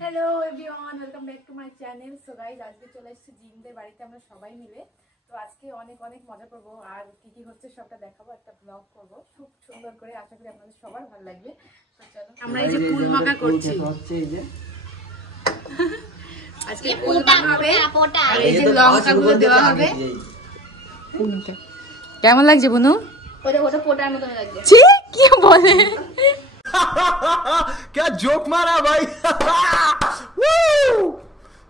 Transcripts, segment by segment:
Hello everyone, welcome back to my channel. So guys, আজকে চলে এসেছি জিমদের বাড়িতে আমরা সবাই মিলে। তো আজকে অনেক অনেক মজা করবো আর কি কি হচ্ছে সবটা দেখাবো, একটা ব্লগ করবো খুব সুন্দর করে। আশা করি আপনাদের সবার ভালো লাগবে। তো চলো, আমরা এই যে কুল মাখা করছি। আজকে কুল মাখা হবে আর এই যে লঙ্কাগুলো দেওয়া হবে। কেমন লাগছে বুনু? ওটা পোটার মতো লাগছে। ছি, কি বলে? क्या जोक मारा भाई।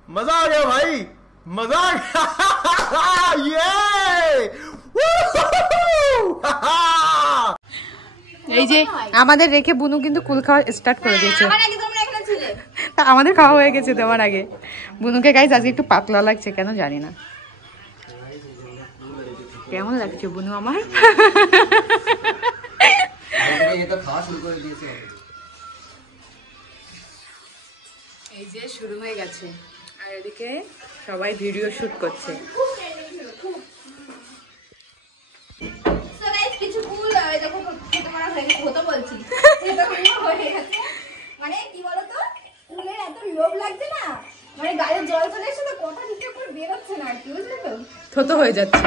मजा आ गया भाई, मजा आ गया। এই যে আমাদের রেখে বুনু কিন্তু কুল খাওয়া স্টার্ট করে দিয়েছে। আমাদের খাওয়া হয়ে গেছে দেওয়ার আগে। বুনুকে গাইস আজকে একটু পাতলা লাগছে, কেন জানি না। কেমন লাগছে বুনু আমার? এই যে শুরু হয়ে গেছে আর এদিকে সবাই ভিডিও শুট করছে। মানে কি বলতো, ফুলের এত লোভ লাগছে না, মানে গায়ে জল চলে এসে তো কথা ঠিক করে বেরোচ্ছে না আর কি, বুঝলে তো? থতো হয়ে যাচ্ছে,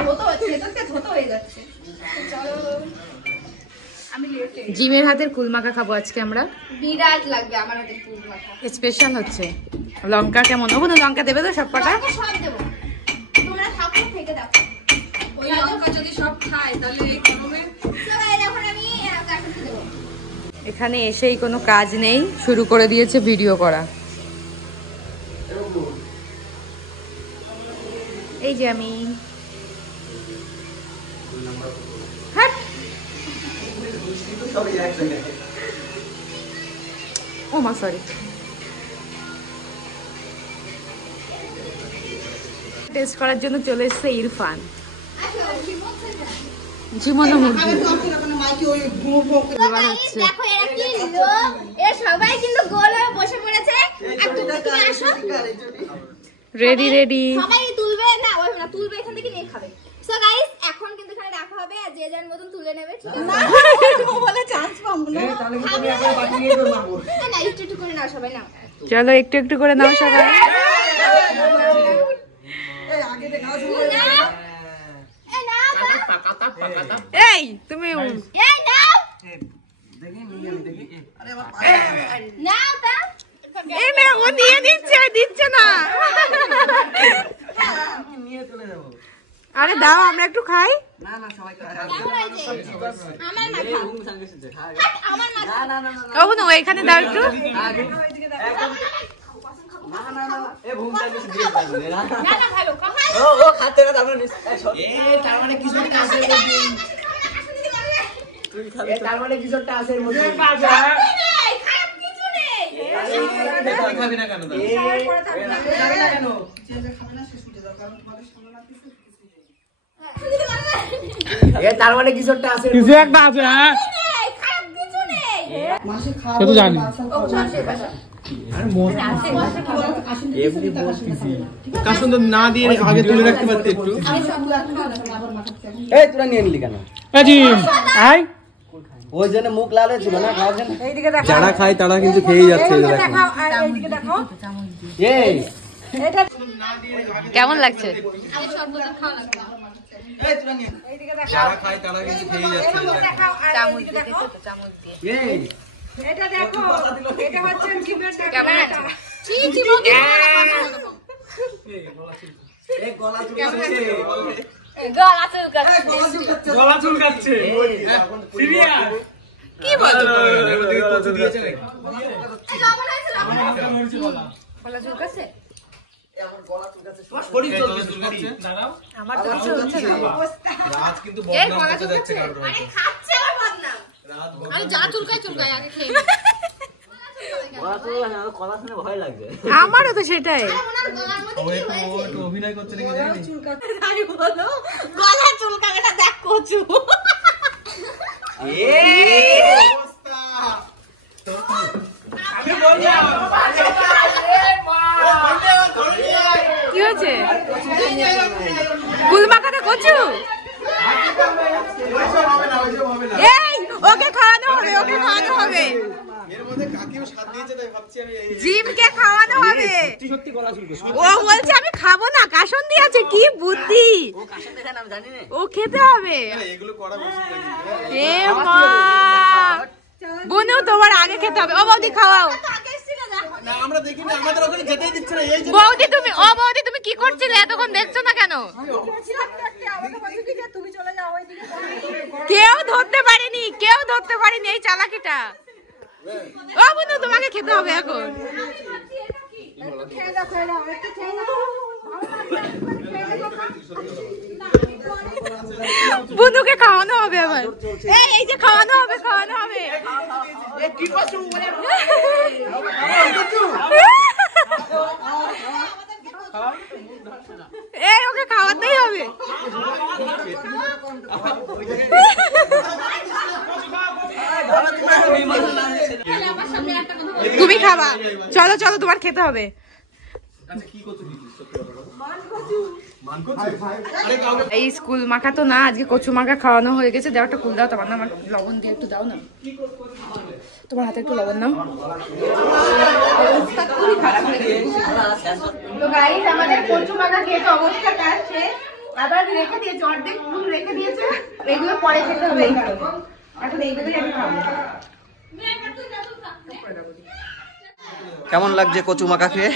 থতো হয়ে যাচ্ছে। চলো, আমি লেটে জিমের হাতের কুল মাখা খাবো আজকে আমরা। বিরাট লাগবে আমার হাতে কুল মাখা। স্পেশাল হচ্ছে। লঙ্কা কেমন হবে? না লঙ্কা দেবে তো সব কটা? সব দেবো, তোমরা থাকো থেকে দেখো। ওই লঙ্কা যদি সব খায় তাহলে কি হবে? এখন আমি কাটতে দেবো। এখানে এসেই কোনো কাজ নেই, শুরু করে দিয়েছে ভিডিও করা। এই যে আমি ও মা সরি। টেস্ট করার জন্য চলে এসেছে ইরফান। জীবনও মুরগি দেখো এরা কি লোক, এরা সবাই কিন্তু গোল হয়ে বসে পড়েছে। একটু দিকে আসো, রেডি রেডি। সবাই তুলবে না, ওই না তুলবে, এখান থেকে নিয়ে খাবে। সো গাইস, এখন কিন্তু এখানে রাখা হবে আর যে যার মতন তুলে নেবে, ঠিক আছে? না বলে চান্স পাবো না, তাহলে কিন্তু আমি আগে বাকি নিয়ে তো মারবো না। একটু একটু করে নাও সবাই, নাও। চলো একটু একটু করে নাও সবাই। এই আগে দেখা শুরু না, এই নাও পাকাতা পাকাতা। এই তুমি এই নাও, দেখি নিয়ে আমি দেখি। আরে আমার নাও তা। এই মে ও নিয়ে দিচ্ছে না। নিয়ে চলে যাব। আরে দাও আমরা একটু খাই। না না সবাই খায়। আমার মা খাও। আমার মা না না না। ও না এখানে দাও একটু। না না না, এ ভূমটা কিছু দিয়ে পারবে না। না না খালো, খাও। ও খাতে না, তার মানে তার মানে কিছু একটা আছে এর মধ্যে। তুই খাবি, তার মানে কিছু একটা আছে এর মধ্যে। খারাপ কিছু নেই। তুই খাবি না কেন? খাবি না কেন? চেঞ্জ খাবে না, শেষ হয়ে যাবে, কারণ তোমাদের সামনে না কিছু নেই। এ তার মানে কিছু একটা আছে, কিছু একটা আছে। হ্যাঁ, খারাপ কিছু নেই। মাসে খাওয়া তো জানি। ও চাষে বাসা। আরে মোর এমনি বলছিস কাসন তো না দিয়ে আগে তুলে রাখতে পারতে একটু। এই তোরা নিয়ে নিলি কেন? আজি আই ওই জন্য মুখ লাল হয়েছিল না খাওয়ার জন্য। এইদিকে দেখো, যারা খায় তারা কিন্তু খেয়েই যাচ্ছে। দেখাও আর এইদিকে দেখো। এই এটা কেমন লাগছে? আমি সব বলে খাওয়া লাগবে। এই তোরা নিয়ে এইদিকে দেখো, যারা খায় তারা কিন্তু খেয়েই যাচ্ছে। দেখাও আর এইদিকে দেখো। চামচ দিয়ে এই এটা দেখো, এটা হচ্ছে জিমের কেমন আছে? চি চি মুখে এই গলা চুলকাচ্ছে, গলা চুলকাচ্ছে। গলা চুলকাচ্ছে সিরিয়াস কি বলো? কচু দিয়েছে নাকি? এই লবণ হয়েছে, লবণ। গলা চুলকাচ্ছে? আমার গলা চুলকাচ্ছে। দাঁড়াও, আমার তো চলছে না। রাত কিন্তু বদনাম করতে যাচ্ছে কারোর আরে হয়তো। খাচ্ছে আর বদনাম। রাত আরে যা চুলকায় আগে খেয়ে। গলা চুলকায় না, গলা শুনে ভয় লাগবে। আমারও তো সেটাই। ওনার গলার মধ্যে কি হয়েছে? একটু অভিনয় করছে নাকি জানি। আমি বলো, গলা চুলকানোটা দেখ কচু। এই অবস্থা আমি বললাম কি হয়েছে? কুল মাখাতে কচু? এই ওকে খাওয়ানো হবে, ওকে খাওয়ানো হবে। এর মধ্যে কাকিও স্বাদ দিয়েছে, তাই ভাবছি আমি জিমকে খাওয়ানো আছে সত্যি সত্যি গলা চুলকো ও বলছে আমি খাবো না কাসন্দি আছে কি বুদ্ধি ও কাশন দেখে না আমি জানি না ও খেতে হবে এগুলো করা বেশি লাগে এ মা বুনু তোমার আগে খেতে হবে ও বৌদি খাওয়াও না আমরা দেখি না আমাদের ওখানে যেতেই দিচ্ছে না এই যে বৌদি তুমি কি করছিলে এতক্ষণ দেখছো না কেন কেউ ধরতে পারেনি এই চালাকিটা ও বুনু তোমাকে খেতে হবে এখন বুনুকে খাওয়ানো হবে আবার এই যে খাওয়ানো হবে এই ওকে খাওয়াতেই হবে তুমি খাবা চলো চলো তোমার খেতে হবে এই স্কুল মাখা তো না আজকে কচু মাখা খাওয়ানো হয়ে গেছে দাও একটা কুল দাও তোমার না আমার লবণ দিয়ে একটু দাও না তোমার হাতে একটু লবণ দাও তো গাইস আমাদের কচু মাখা খেয়ে তো অবস্থা কাটছে আবার রেখে দিয়েছে অর্ধেক ফুল রেখে দিয়েছে এগুলো পরে খেতে হবে এখন এইগুলোই আমি খাবো কেমন লাগছে কচু মাখা খেয়ে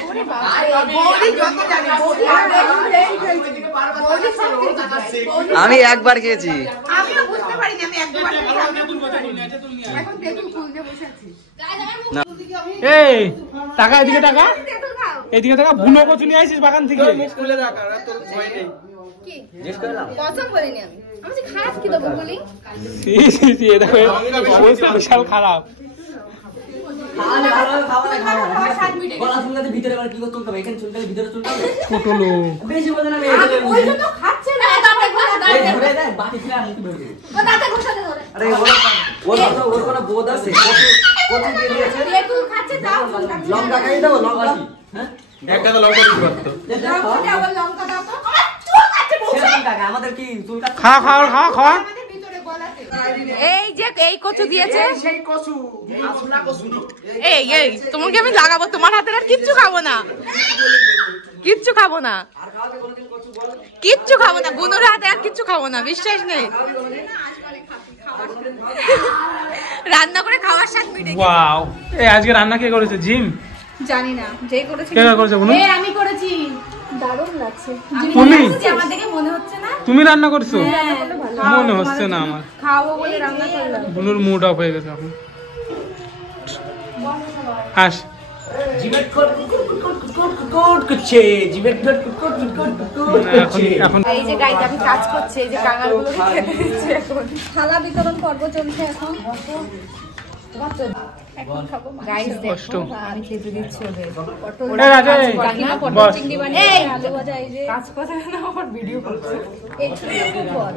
আমি একবার খেয়েছি আমিও বুঝতে পারিনি আমি একবার এখন দেখুন ফুল দিয়ে বসে আছি এই টাকা এদিকে টাকা এদিকে টাকা বুনো কচু নিয়ে আসিস বাগান থেকে স্কুলে রাখা আর তোর ভয় নেই কি কসম বলিনি আমি যে খারাপ কি দেবো বলি বিশাল খারাপ লঙ্কা খাই দেবো লঙ্কা এক গাদা লঙ্কা দিতে পারতো আমাদের কি খাওয়া এই যে এই কচু দিয়েছে সেই কচু আসনা কচু এই তোমাকে আমি লাগাবো তোমার হাতের আর কিচ্ছু খাবো না বুনুর হাতে আর কিচ্ছু খাবো না বিশ্বাস নেই রান্না করে খাওয়ার স্বাদ মিটে গেছে ওয়াও এই আজকে রান্না কে করেছে জিম জানি না যেই করেছে কে করেছে বুনু আমি করেছি দারুণ লাগছে তুমি আমার দেখে মনে হচ্ছে না তুমি রান্না করছো মনে হচ্ছে না আমার খাবো বলে রান্না করলাম বুনুর মুড অফ হয়ে গেছে এখন হাস এখন এই যে গাইতে আমি কাজ করছি এই যে কাঙালগুলোকে খেতে দিচ্ছি এখন থালা বিতরণ পর্ব চলছে এখন গাইস কষ্ট। দেখো আমি খেতে দিচ্ছি ওদের এই রাজে, বস। এই আলু ভাজা এই যে কাজ করে না আমার ভিডিও করছে এই ছোট ছোট বল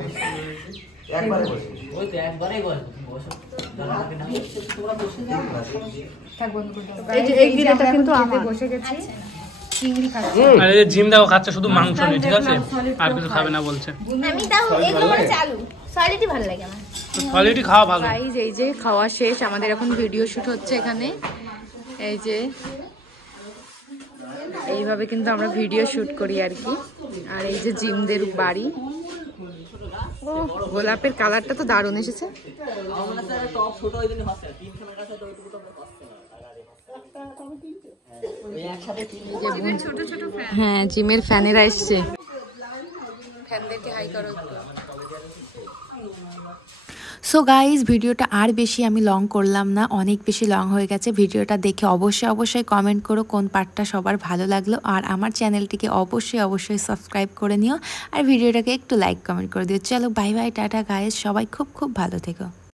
এই যে এই গিরাটা কিন্তু আমি বসে গেছি চিংড়ি খাচ্ছি আরে জিম দাও খাচ্ছে শুধু মাংস নেই ঠিক আছে আর কিছু খাবে না বলছে আমি তাও এগুলো মানে চালু সলিডই ভালো লাগে আমার কোয়ালিটি খাওয়া ভালো গাইস এই যে খাওয়া শেষ আমাদের এখন ভিডিও শুট হচ্ছে এখানে এই যে এইভাবে কিন্তু আমরা ভিডিও শুট করি আর কি আর এই যে জিমদের বাড়ি ও গোলাপের কালারটা তো দারুণ এসেছে হ্যাঁ জিমের ফ্যানেরা এসছে ফ্যানদেরকে হাই করো সো গাইজ ভিডিওটা আর বেশি আমি লং করলাম না অনেক বেশি লং হয়ে গেছে ভিডিওটা দেখে অবশ্যই কমেন্ট করো কোন পার্টটা সবার ভালো লাগলো আর আমার চ্যানেলটিকে অবশ্যই সাবস্ক্রাইব করে নিও আর ভিডিওটাকে একটু লাইক কমেন্ট করে দিও চলো বাই বাই টাটা গাইজ সবাই খুব ভালো থেকো